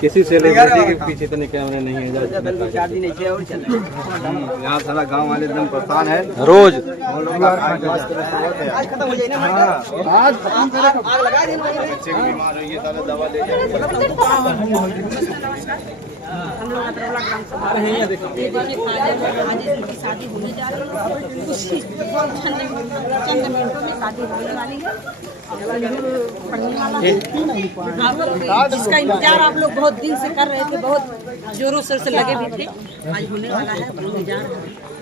किसी सेलिब्रिटी के पीछे इतने कैमरे नहीं है। यहाँ सारा गांव वाले एकदम परेशान है रोज। हम लोग अतरौला ग्राम सभा रहे हैं। देखिए आज इनकी शादी होने जा रही है, कुछ चंद मिनटों में शादी होने वाली है और सिंदूर पड़ने वाला है। आप लोग जिसका इंतजार आप लोग बहुत दिन से कर रहे थे, बहुत जोरों शोर से लगे भी थे, आज होने वाला है, होने जा रहा है।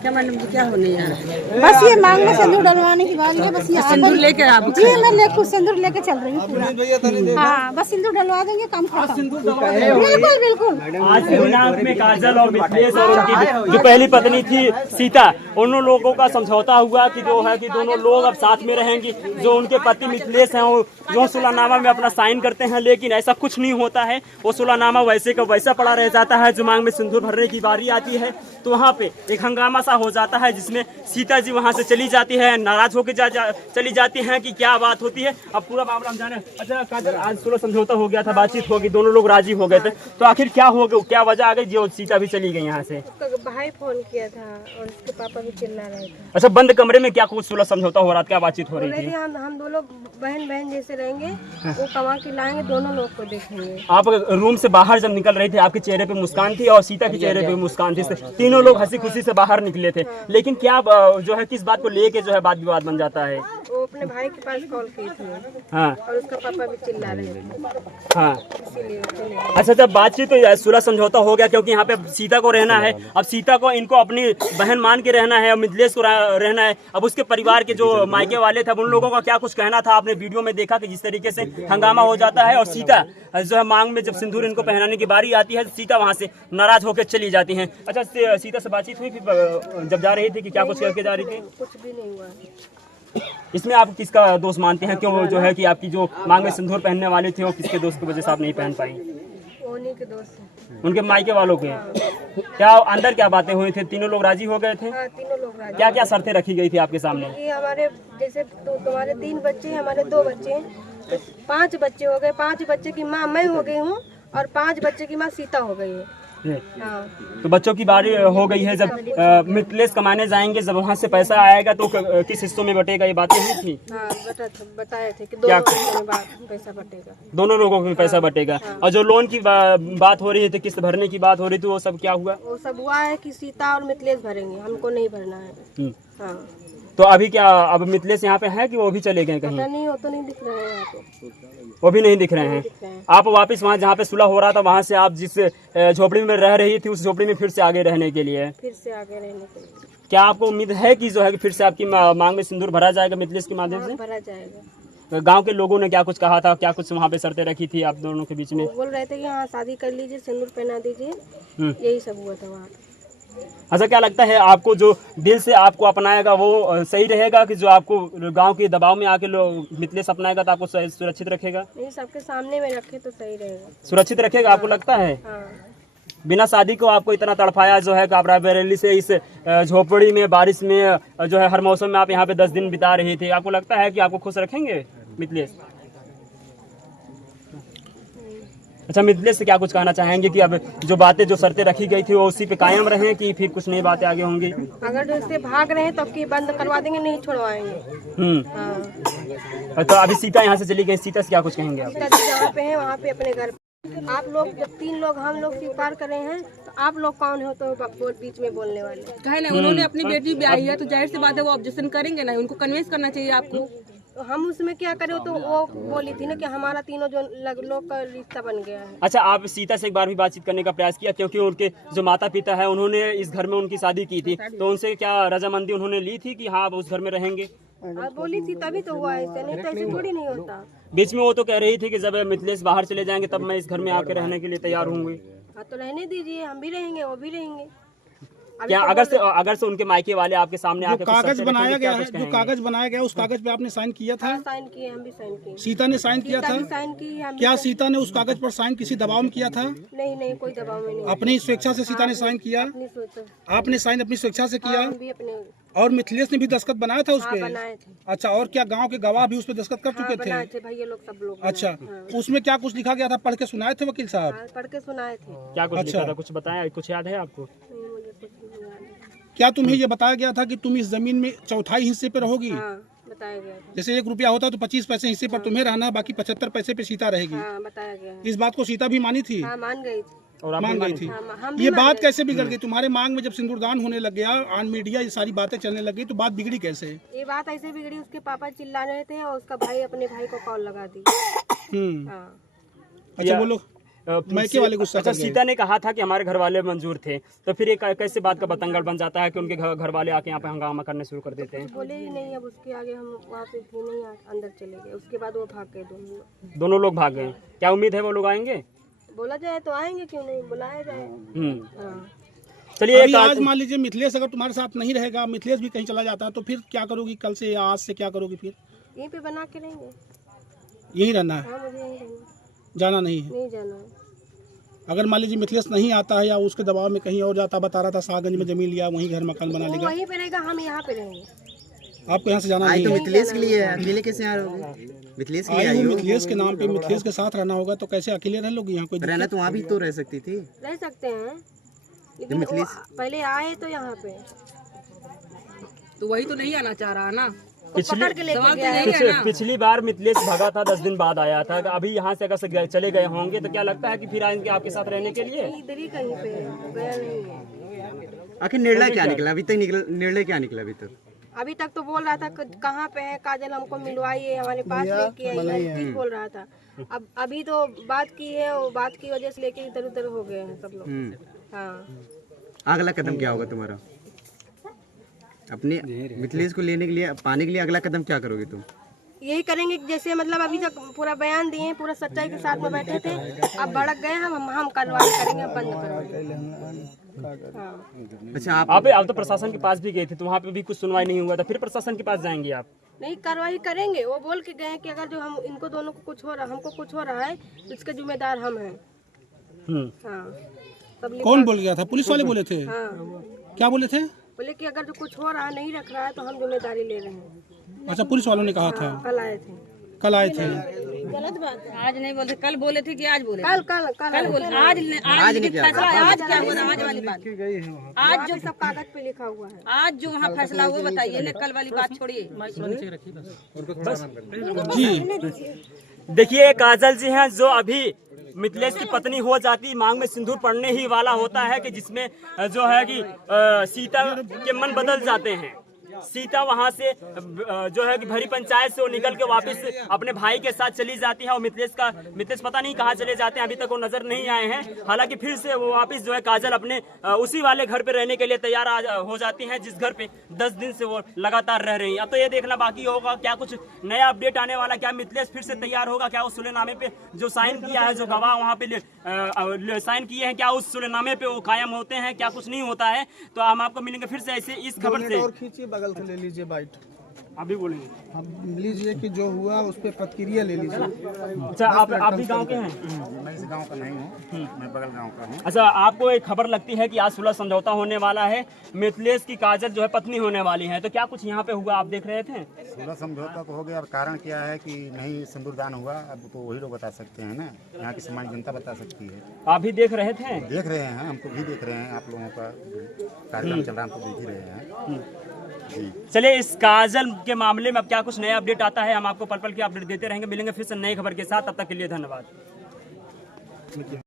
क्या मैडम जी, क्या होने जा रहा है? बस ये मांग में सिंदूर डलवाने की बात है। बस ये सिंदूर लेके आप जी मैं कुछ सिंदूर लेके चल रही हूँ पूरा। हाँ बस सिंदूर डलवा देंगे, काम खत्म। बिल्कुल बिल्कुल। आज दिनांक में काजल और मिथिलेश और उनकी जो पहली पत्नी थी सीता, उन लोगों का समझौता हुआ कि जो है कि दोनों लोग अब साथ में रहेंगी। जो उनके पति मिथिलेश हैं वो सुलहनामा में अपना साइन करते हैं, लेकिन ऐसा कुछ नहीं होता है। वो सुलहनामा वैसे का वैसा पड़ा रह जाता है। जो मांग में सिंदूर भरने की बारी आती है तो वहाँ पे एक हंगामा सा हो जाता है, जिसमें सीता जी वहाँ से चली जाती है, नाराज होकर चली जाती हैं कि क्या बात होती है। अब पूरा मामला हम जाने। अच्छा काजल, आज सुलह समझौता हो गया था, बातचीत होगी, दोनों लोग राजी हो गए थे, तो आखिर क्या हो गया, क्या वजह आ गई जो सीता भी चली गई यहाँ से? उसका भाई फोन किया था और उसके पापा भी चिल्ला रहे थे। अच्छा, बंद कमरे में क्या कुछ सुलह समझौता हो रहा था, क्या बातचीत हो रही थी? हम दो लोग बहन बहन जैसे रहेंगे, वो कमा के लाएंगे, दोनों लोग को देखेंगे। आप रूम से बाहर जब निकल रहे थे, आपके चेहरे पे मुस्कान थी और सीता के चेहरे पे मुस्कान थी, तीनों लोग हंसी खुशी से बाहर निकले थे। लेकिन क्या जो है किस बात को लेके जो है बात विवाद बन जाता है? वो अपने भाई के पास कॉल की थी। हाँ, और उसका पापा भी चिल्ला रहे थे। हाँ। इसीलिए अच्छा, जब बातचीत तो सुलह समझौता हो गया, क्योंकि यहाँ पे सीता को रहना है। अब सीता को इनको अपनी बहन मान के रहना है और मिथिलेश को रहना है। अब उसके परिवार के जो मायके वाले थे, अब उन लोगों का क्या कुछ कहना था? आपने वीडियो में देखा कि जिस तरीके से हंगामा हो जाता है और सीता जो है मांग में जब सिंदूर इनको पहनाने की बारी आती है, सीता वहाँ से नाराज होकर चली जाती हैं। अच्छा, सीता से बातचीत हुई फिर जब जा रही थी कि क्या कुछ करके जा रही थी? कुछ भी नहीं हुआ। इसमें आप किसका दोष मानते हैं? क्यों जो है कि आपकी जो मांग में सिंदूर पहनने वाली थी वो किसके दोस्त की वजह से आप नहीं पहन पाई? उन्हीं के दोस्त, उनके मायके वालों के। क्या अंदर क्या बातें हुई थी? तीनों लोग राजी हो गए थे? हाँ, तीनों लोग राजी। क्या क्या शर्तें रखी गई थी आपके सामने? ये हमारे जैसे तुम्हारे 3 बच्चे हैं, हमारे 2 बच्चे हैं, तो 5 बच्चे हो गए। 5 बच्चे की माँ मैं हो गई हूँ और 5 बच्चे की माँ सीता हो गई है। हाँ। तो बच्चों की बारी हो गई है। जब मिथिलेश कमाने जाएंगे, जब वहाँ से पैसा आएगा तो किस हिस्सों में बटेगा, ये बातें हुई थी? हाँ, बताए थे कि दोनों में पैसा बटेगा, दोनों लोगों को पैसा बटेगा। और जो लोन की बात हो रही थी, किस्त भरने की बात हो रही थी, वो सब क्या हुआ? वो सब हुआ है कि सीता और मिथिलेश भरेंगे, हमको नहीं भरना है। हाँ। तो अभी क्या, अब मिथिलेश यहाँ पे है कि वो भी चले गए कहीं? पता नहीं, वो तो नहीं दिख रहे हैं यहाँ पे। वो भी नहीं दिख रहे हैं। आप वापस वहाँ जहाँ पे सुलह हो रहा था, वहाँ से आप जिस झोपड़ी में रह रही थी, उस झोपड़ी में फिर से आगे रहने के लिए? फिर से आगे रहने के लिए। क्या आपको उम्मीद है कि जो है कि फिर से आपकी मांग में सिंदूर भरा जाएगा मिथिलेश के माध्यम से? भरा जाएगा। गांव के लोगों ने क्या कुछ कहा था, क्या कुछ वहाँ पे शर्तें रखी थी आप दोनों के बीच में? बोल रहे थे कि हाँ शादी कर लीजिए, सिंदूर पहना दीजिए, यही सब हुआ था वहाँ। अच्छा, क्या लगता है आपको, जो दिल से आपको अपनाएगा वो सही रहेगा कि जो आपको गांव के दबाव में आके लोग मिथिलेश अपनाएगा तो आपको सुरक्षित रखेगा? नहीं, सबके सामने में रखे तो सही रहेगा। सुरक्षित रखेगा आपको लगता है? हाँ। बिना शादी को आपको इतना तड़फाया जो है कि आप रायबरेली से इस झोपड़ी में बारिश में जो है हर मौसम में आप यहाँ पे 10 दिन बिता रही थी, आपको लगता है कि आपको खुश रखेंगे मिथिलेश? अच्छा, मिथिलेश से क्या कुछ कहना चाहेंगे कि अब जो बातें, जो शर्तें रखी गई थी वो उसी पे कायम रहें कि फिर कुछ नई बातें आगे होंगी? अगर जैसे भाग रहे हैं तो अब बंद करवा देंगे, नहीं छोड़वाएंगे। हाँ। तो अभी सीता यहाँ से चली गई, सीता से क्या कुछ कहेंगे आप? सीता जी जहाँ पे है वहाँ पे अपने घर। आप लोग जब 3 लोग हम लोग स्वीकार करे हैं तो आप लोग कौन हो तो बीच में बोलने वाले? कहे ना, उन्होंने अपनी बेटी ब्याही है तो जाहिर सी बात है वो ऑब्जेक्शन करेंगे ना, उनको कन्विंस करना चाहिए आपको। तो हम उसमें क्या करें? तो वो बोली थी ना कि हमारा तीनों जो लोग का रिश्ता बन गया है। अच्छा, आप सीता से एक बार भी बातचीत करने का प्रयास किया? क्योंकि उनके जो माता पिता है उन्होंने इस घर में उनकी शादी की थी, तो उनसे क्या रजामंदी उन्होंने ली थी कि हाँ आप उस घर में रहेंगे? बोली थी तभी तो हुआ, ऐसे नहीं तो ऐसे थोड़ी नहीं होता। बीच में वो तो कह रही थी कि जब मिथिलेश बाहर चले जाएंगे तब मैं इस घर में आके रहने के लिए तैयार होंगी। हाँ, तो रहने दीजिए, हम भी रहेंगे, वो भी रहेंगे। क्या अगर से उनके मायके वाले आपके सामने आके कागज बनाया गया है, जो कागज बनाया गया उस कागज पे आपने साइन किया था? साइन किए, हम भी साइन किए। सीता ने साइन किया था? साइन की हम। क्या सीता ने उस कागज पर साइन किसी दबाव में किया था? नहीं नहीं, कोई दबाव में नहीं। अपनी स्वेच्छा से सीता ने साइन किया? अपनी सोच। आपने साइन अपनी स्वेच्छा से किया? हम भी अपने और मिथिलेश ने भी दस्तखत बनाया था उस हाँ, पे? बनाए थे। अच्छा, और क्या गांव के गवाह भी उस पे दस्तखत कर हाँ, चुके बनाए थे? थे भैया लोग, सब लोग अच्छा, बनाए। हाँ। उसमें क्या कुछ लिखा गया था, पढ़ के सुनाए थे वकील साहब? हाँ, पढ़ के सुनाए थे। क्या कुछ अच्छा। लिखा था, कुछ बताया, कुछ याद है आपको? नहीं, मुझे कुछ नहीं याद है। क्या तुम्हें ये बताया गया था कि तुम इस जमीन में चौथाई हिस्से पे रहोगी? हाँ, बताया गया था। जैसे 1 रुपया होता तो 25 पैसे हिस्से पर तुम्हें रहना, बाकी 75 पैसे पे सीता रहेगी। हाँ, बताया गया है। इस बात को सीता भी मानी थी? हाँ, मान गई थी। और आप मान गई थी। हाँ, हम भी ये मान बात गए। कैसे बिगड़ गई तुम्हारे मांग में? जब सिंदूरदान होने लग गया, ऑन मीडिया ये सारी बातें चलने लगी, तो बात बिगड़ी कैसे? ये बात ऐसे बिगड़ी, उसके पापा चिल्ला रहे थे और उसका भाई अपने भाई को कॉल लगा दी। हाँ। अच्छा, वो लोग मैके वाले गुस्सा अच्छा, कर गए। सीता ने कहा था कि हमारे घर वाले मंजूर थे, तो फिर ये कैसे बात का बतंगड़ बन जाता है कि उनके घर वाले आके यहाँ पे हंगामा करने शुरू कर देते हैं? बोले ही नहीं, अब उसके आगे हम वहाँ पे थे नहीं, अंदर चले गए। उसके बाद वो भाग गए दोनों लोग भाग गए। क्या उम्मीद है वो लोग आएंगे? बोला जाए तो आएंगे, क्यों नहीं, बुलाया जाए। हाँ। चलिए, अभी आज मान लीजिए मिथिलेश अगर तुम्हारे साथ नहीं रहेगा, मिथिलेश भी कहीं चला जाता है, तो फिर क्या करोगी? कल से या आज से क्या करोगी फिर? यहीं पे बना के रहेंगे। यही रहना है, हाँ, मुझे यहीं रहना, जाना नहीं है? नहीं जाना है। अगर मान लीजिए मिथिलेश नहीं आता है या उसके दबाव में कहीं और जाता, बता रहा था शाहगंज में जमीन लिया, वहीं घर मकान बना वो लेगा, वहीं पे रहेगा, हम यहाँ पे रहेंगे। आपको यहाँ से जाना आई नहीं तो है? मिथिलेश के लिए है, अकेले कैसे आ रहोगे? मिथिलेश के लिए आई आई हूँ हो। मिथिलेश के नाम पे, मिथिलेश के साथ रहना होगा, तो कैसे अकेले रह लोगी यहाँ? कोई रहना तो वहाँ भी तो रह सकती थी। रह सकते हैं, लेकिन वो पहले आए तो यहाँ पे तो वही तो नहीं आना चाह रहा ना। पकड़ के लेके गया है। पिछली बार मिथिलेश भगा था, 10 दिन बाद आया था। अभी यहाँ से अगर चले गए होंगे तो क्या लगता है कि फिर आएंगे आपके साथ रहने के लिए? इधर ही कहीं पे गया नहीं है। आखिर निर्णय क्या निकला अभी तक? निर्णय क्या निकला अभी तक? अभी तक तो बोल रहा था कहाँ पे है काजल, हमको मिलवाइए, हमारे पास लेके आइए, ठीक बोल रहा था। अब अभी तो बात की है, वो बात की वजह से लेके इधर उधर हो गए हैं सब लोग। हाँ। अगला कदम क्या होगा तुम्हारा? अपने मिथिलेश को लेने के लिए, पाने के लिए अगला कदम क्या करोगे तुम? यही करेंगे जैसे मतलब अभी तक पूरा बयान दिए, पूरा सच्चाई के साथ में बैठे थे, अब भड़क गए हम कार्रवाई करेंगे, बंद करेंगे। हाँ। अच्छा, आप तो प्रशासन के पास भी गए थे, तो वहाँ पे भी कुछ सुनवाई नहीं हुआ था, फिर प्रशासन के पास जाएंगे आप? नहीं, कार्रवाई करेंगे। वो बोल के गए कि अगर जो हम इनको दोनों को कुछ हो रहा, हमको कुछ हो रहा है, तो इसके जिम्मेदार हम हैं। हाँ। सब कौन बोल गया था? पुलिस वाले बोले थे? हाँ, क्या बोले थे? बोले कि अगर जो कुछ हो रहा, नहीं रख रहा है, तो हम जिम्मेदारी ले रहे हैं। अच्छा, पुलिस वालों ने कहा था? कल आए थे। कल आए थे? गलत बात है। आज नहीं बोलते, कल बोले थे कि आज बोले? कल कल कल कल बोले, आज फैसला, आज क्या हुआ? आज वाली बात, आज जो सब कागज पे लिखा हुआ है। आज जो वहाँ फैसला हुआ बताइए ना, कल वाली बात छोड़िए। जी, देखिए, काजल जी हैं जो अभी मिथिलेश की पत्नी हो जाती, मांग में सिंदूर पड़ने ही वाला होता है कि जिसमें जो है कि सीता के मन बदल जाते हैं। सीता वहां से जो है कि भरी पंचायत से वो निकल के वापस अपने भाई के साथ चली जाती है और मिथिलेश पता नहीं कहाँ चले जाते हैं, अभी तक वो नजर नहीं आए हैं। हालांकि फिर से वो वापस जो है काजल अपने उसी वाले घर पे रहने के लिए तैयार हो जाती हैं, जिस घर पे 10 दिन से वो लगातार रह रही हैं। अब तो ये देखना बाकी होगा क्या कुछ नया अपडेट आने वाला, क्या मिथिलेश फिर से तैयार होगा, क्या उस सुलेनामे पे जो साइन किया है, जो गवाह वहाँ पे साइन किए हैं, क्या उस सुलेनामे पे वो कायम होते हैं, क्या कुछ नहीं होता है। तो हम आपको मिलेंगे फिर से ऐसे इस खबर से। और खींचिए, बगल से ले लीजिए बाइट। अभी बोलेंगे, हम लीजिए कि जो हुआ उस पर प्रतिक्रिया ले लीजिए। अच्छा, आप भी गांव के हैं? मैं इस गांव का नहीं हूँ, मैं बगल गांव का हूँ। अच्छा, आपको एक खबर लगती है कि आज सुलह समझौता होने वाला है, मिथिलेश की काजल जो है पत्नी होने वाली है, तो क्या कुछ यहाँ पे हुआ, आप देख रहे थे? सुलह समझौता तो हो गया, और कारण क्या है कि नहीं सिंदूरदान हुआ, अब तो वही लोग बता सकते हैं ना, यहाँ की सामान्य जनता बता सकती है। आप भी देख रहे थे? देख रहे हैं, हमको भी देख रहे हैं, आप लोगों का कार्यक्रम चल रहा है, हम तो देख ही रहे हैं। चलिए, इस काजल के मामले में अब क्या कुछ नया अपडेट आता है, हम आपको पल पल की अपडेट देते रहेंगे। मिलेंगे फिर से नई खबर के साथ, तब तक के लिए धन्यवाद।